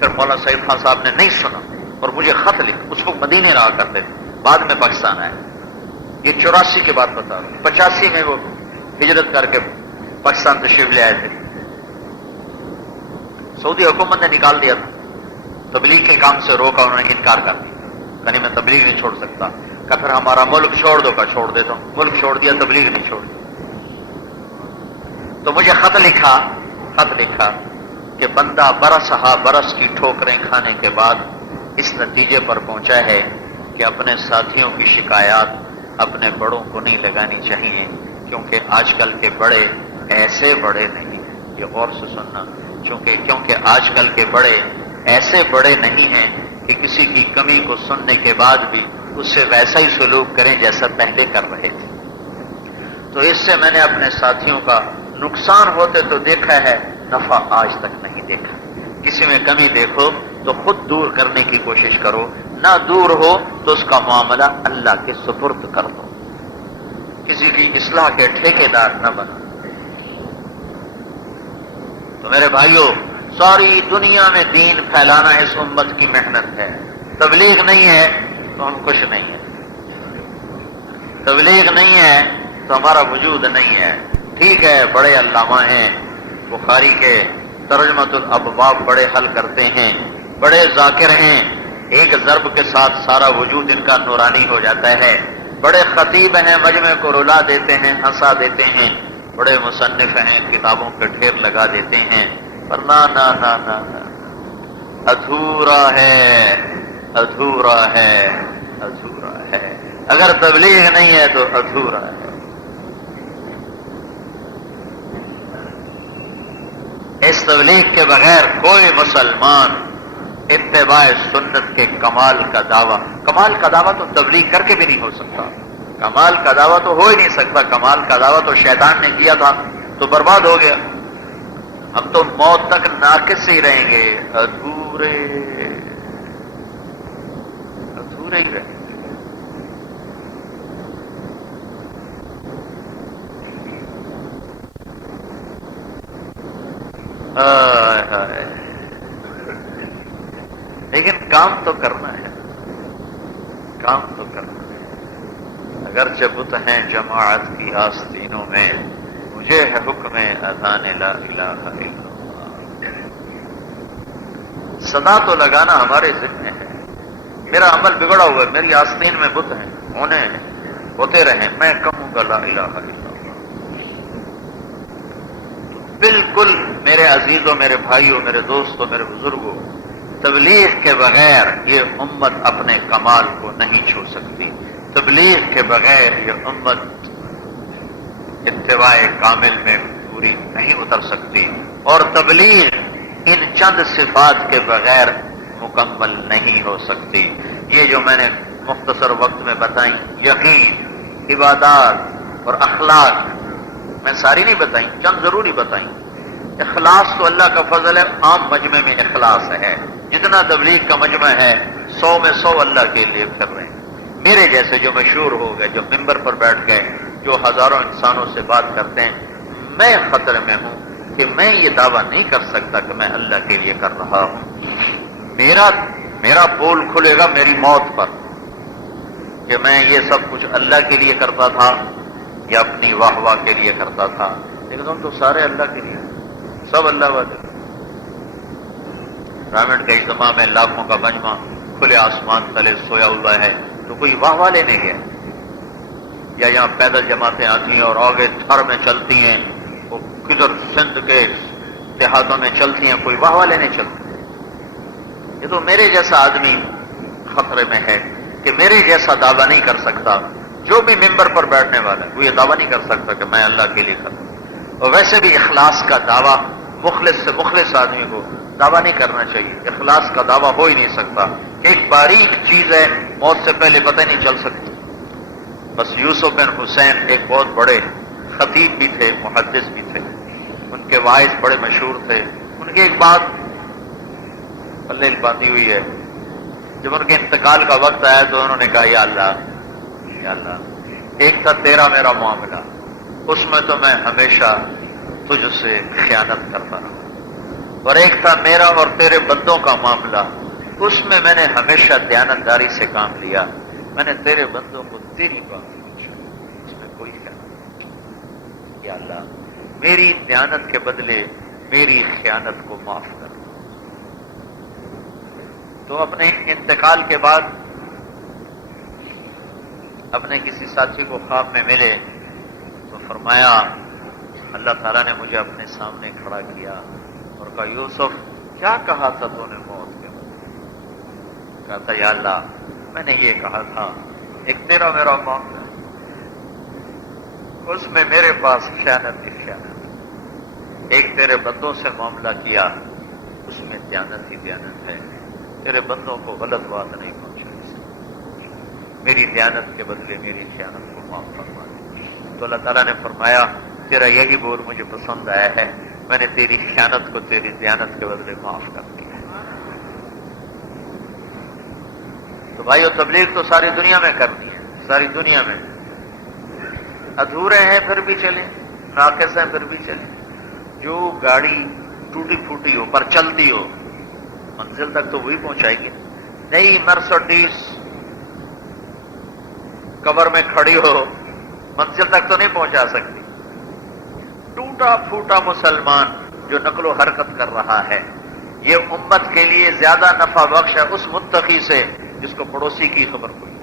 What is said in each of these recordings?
پھر مولانا سعید خان صاحب نے نہیں سنا اور مجھے خط لکھا. اس وقت مدینے رہا کرتے تھے، بعد میں پاکستان آئے. یہ 84 کی بات بتا رہا ہوں. 85 میں وہ ہجرت کر کے پاکستان تشریف لے آئے تھے. سعودی حکومت نے نکال دیا تھا، تبلیغ کے کام سے روکا، انہوں نے انکار کر دیا. یعنی میں تبلیغ نہیں چھوڑ سکتا. کہ پھر ہمارا ملک چھوڑ دو. کا چھوڑ دیتا ہوں. ملک چھوڑ دیا، تبلیغ نہیں چھوڑ دی. تو مجھے خط لکھا کہ بندہ برس ہا برس کی ٹھوکریں کھانے کے بعد اس نتیجے پر پہنچا ہے کہ اپنے ساتھیوں کی شکایات اپنے بڑوں کو نہیں لگانی چاہیے، کیونکہ آج کل کے بڑے ایسے بڑے نہیں ہیں. یہ غور سے سننا، کیونکہ آج کل کے بڑے ایسے بڑے نہیں ہیں کہ کسی کی کمی کو سننے کے بعد بھی اس سے ویسا ہی سلوک کریں جیسا پہلے کر رہے تھے. تو اس سے میں نے اپنے ساتھیوں کا نقصان ہوتے تو دیکھا ہے، نفع آج تک نہیں دیکھا. کسی میں کمی دیکھو تو خود دور کرنے کی کوشش کرو، نہ دور ہو تو اس کا معاملہ اللہ کے سپرد کر دو. کسی کی اصلاح کے ٹھیکیدار نہ بنو. تو میرے بھائیوں، ساری دنیا میں دین پھیلانا اس امت کی محنت ہے. تبلیغ نہیں ہے تو ہم کچھ نہیں ہیں. تبلیغ نہیں ہے تو ہمارا وجود نہیں ہے. ٹھیک ہے، بڑے علامہ ہیں، بخاری کے ترجمۃ الابواب بڑے حل کرتے ہیں، بڑے ذاکر ہیں، ایک ضرب کے ساتھ سارا وجود ان کا نورانی ہو جاتا ہے. بڑے خطیب ہیں، مجمع کو رلا دیتے ہیں، ہنسا دیتے ہیں. بڑے مصنف ہیں، کتابوں کے ڈھیر لگا دیتے ہیں. پر نہ نہ نہ نہ نہ، ادھورا ہے، ادھورا ہے، ادھورا ہے. اگر تبلیغ نہیں ہے تو ادھورا ہے. اس تبلیغ کے بغیر کوئی مسلمان اتباع سنت کے کمال کا دعویٰ تو تبلیغ کر کے بھی نہیں ہو سکتا. کمال کا دعویٰ تو ہو ہی نہیں سکتا. کمال کا دعویٰ تو شیطان نے کیا تھا تو برباد ہو گیا. ہم تو موت تک ناقص ہی رہیں گے، ادھورے ہی رہیں گے. لیکن کام تو کرنا ہے، کام تو کرنا ہے. اگرچہ بت ہیں جماعت کی آستینوں میں، مجھے ہے حکم اذان لا الہ الا اللہ. صدا تو لگانا ہمارے ذمہ ہے. میرا عمل بگڑا ہوا ہے، میری آستین میں بت ہیں، انہیں ہوتے رہیں، میں کہوں گا لا الہ الا اللہ. بالکل میرے عزیزوں، میرے بھائیوں، میرے دوستوں، میرے بزرگوں، تبلیغ کے بغیر یہ امت اپنے کمال کو نہیں چھو سکتی. تبلیغ کے بغیر یہ امت اتباع کامل میں پوری نہیں اتر سکتی. اور تبلیغ ان چند صفات کے بغیر مکمل نہیں ہو سکتی. یہ جو میں نے مختصر وقت میں بتائیں، یقین، عبادات اور اخلاق، میں ساری نہیں بتائیں، چند ضروری بتائیں. اخلاص تو اللہ کا فضل ہے، عام مجمع میں اخلاص ہے. جتنا تبلیغ کا مجمع ہے 100 میں 100 اللہ کے لیے پھر رہے ہیں. میرے جیسے جو مشہور ہو گئے، جو ممبر پر بیٹھ گئے، جو ہزاروں انسانوں سے بات کرتے ہیں، میں خطرے میں ہوں کہ میں یہ دعویٰ نہیں کر سکتا کہ میں اللہ کے لیے کر رہا ہوں. میرا پول کھلے گا میری موت پر کہ میں یہ سب کچھ اللہ کے لیے کرتا تھا یا اپنی واہ واہ کے لیے کرتا تھا. لیکن تم تو سارے اللہ کے لیے، سب اللہ والے. برامنڈ کا اجتماع میں لاکھوں کا مجمع کھلے آسمان تلے سویا ہوا ہے تو کوئی واہ والے نہیں ہے. یا یہاں پیدل جماعتیں آتی ہیں اور آگے تھر میں چلتی ہیں، وہ کدھر سندھ کے دیہاتوں میں چلتی ہیں، کوئی واہ والے نہیں چلتے. یہ تو میرے جیسا آدمی خطرے میں ہے کہ میرے جیسا دعویٰ نہیں کر سکتا. جو بھی ممبر پر بیٹھنے والا ہے وہ یہ دعویٰ نہیں کر سکتا کہ میں اللہ کے لیے کروں. اور ویسے بھی اخلاص کا دعویٰ مخلص سے مخلص آدمی کو دعویٰ نہیں کرنا چاہیے. اخلاص کا دعویٰ ہو ہی نہیں سکتا. ایک باریک چیز ہے، موت سے پہلے پتہ نہیں چل سکتی. بس یوسف بن حسین ایک بہت بڑے خطیب بھی تھے، محدث بھی تھے، ان کے واعظ بڑے مشہور تھے. ان کی ایک بات پلے باندھی ہوئی ہے. جب ان کے انتقال کا وقت آیا تو انہوں نے کہا یا اللہ، ایک تھا تیرا میرا معاملہ، اس میں تو میں ہمیشہ تجھ سے خیانت کرتا رہا. اور ایک تھا میرا اور تیرے بندوں کا معاملہ، اس میں میں نے ہمیشہ دیانتداری سے کام لیا، میں نے تیرے بندوں کو تیری بات پوچھا، اس میں کوئی خیانت نہیں۔ یا اللہ میری دیانت کے بدلے میری خیانت کو معاف کر۔ تو اپنے انتقال کے بعد اپنے کسی ساتھی کو خواب میں ملے تو فرمایا، اللہ تعالیٰ نے مجھے اپنے سامنے کھڑا کیا اور کہا، یوسف کیا کہا تھا تو نے موت کے بعد؟ کہا تھا، یا اللہ میں نے یہ کہا تھا ایک تیرا میرا معاملہ، اس میں میرے پاس خیانت ہی خیانت، ایک تیرے بندوں سے معاملہ کیا اس میں دیانت ہی دیانت ہے، تیرے بندوں کو غلط بات نہیں پہنچائی، میری دیانت کے بدلے میری خیانت کو معاف فرما دے۔ تو اللہ تعالیٰ نے فرمایا، تیرا یہی بول مجھے پسند آیا ہے، میں نے تیری خیانت کو تیری دیانت کے بدلے معاف کر دیا۔ تو بھائیو تبلیغ تو ساری دنیا میں کرنی ہے، ساری دنیا میں، ادھورے ہیں پھر بھی چلیں، ناقص ہیں پھر بھی چلیں۔ جو گاڑی ٹوٹی پھوٹی ہو پر چلتی ہو منزل تک تو وہی پہنچائے گی، نئی مرسڈیز کور میں کھڑی ہو منزل تک تو نہیں پہنچا سکتی۔ ٹوٹا پھوٹا مسلمان جو نقل و حرکت کر رہا ہے، یہ امت کے لیے زیادہ نفع بخش ہے اس متقی سے جس کو پڑوسی کی خبر ہوئی۔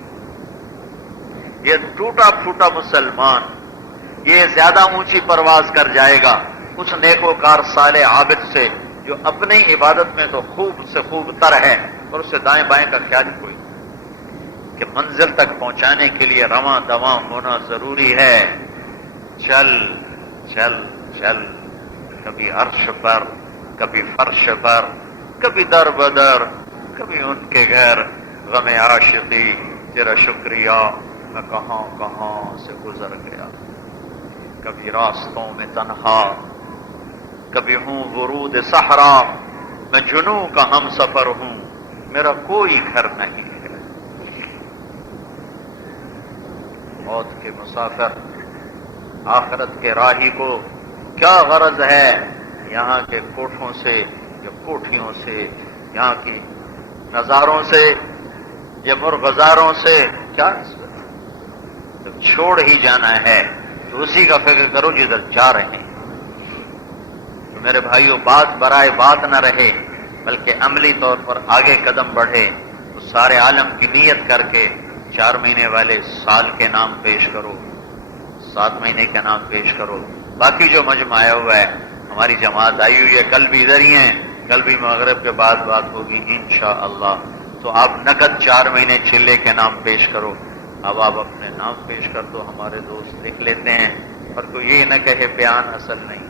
یہ ٹوٹا پھوٹا مسلمان یہ زیادہ اونچی پرواز کر جائے گا اس نیکوکار صالح عابد سے جو اپنی عبادت میں تو خوب سے خوب تر ہے اور اسے دائیں بائیں کا خیال کوئی کہ منزل تک پہنچانے کے لیے رواں دواں ہونا ضروری ہے۔ چل چل چل، کبھی عرش پر، کبھی فرش پر، کبھی در بدر، کبھی ان کے گھر، غم عاشقی تیرا شکریہ میں کہاں کہاں سے گزر گیا، کبھی راستوں میں تنہا، کبھی ہوں ورود صحرا، میں جنوں کا ہم سفر ہوں، میرا کوئی گھر نہیں ہے۔ موت کے مسافر، آخرت کے راہی کو کیا غرض ہے یہاں کے کوٹھوں سے یا کوٹھیوں سے، یہاں کی نظاروں سے یا مرغزاروں سے، کیا نسبت؟ جب چھوڑ ہی جانا ہے تو اسی کا فکر کرو جدھر جا رہے ہیں۔ تو میرے بھائیوں بات برائے بات نہ رہے بلکہ عملی طور پر آگے قدم بڑھے، تو سارے عالم کی نیت کر کے 4 مہینے والے سال کے نام پیش کرو، 7 مہینے کا نام پیش کرو۔ باقی جو مجمع آیا ہوا ہے، ہماری جماعت آئی ہوئی ہے، کل بھی ادھر ہی ہیں، کل بھی مغرب کے بعد بات ہوگی انشاءاللہ۔ تو آپ نقد 4 مہینے چلے کے نام پیش کرو۔ اب آپ اپنے نام پیش کر دو، ہمارے دوست لکھ لیتے ہیں، اور کوئی یہ نہ کہے بیان اصل نہیں۔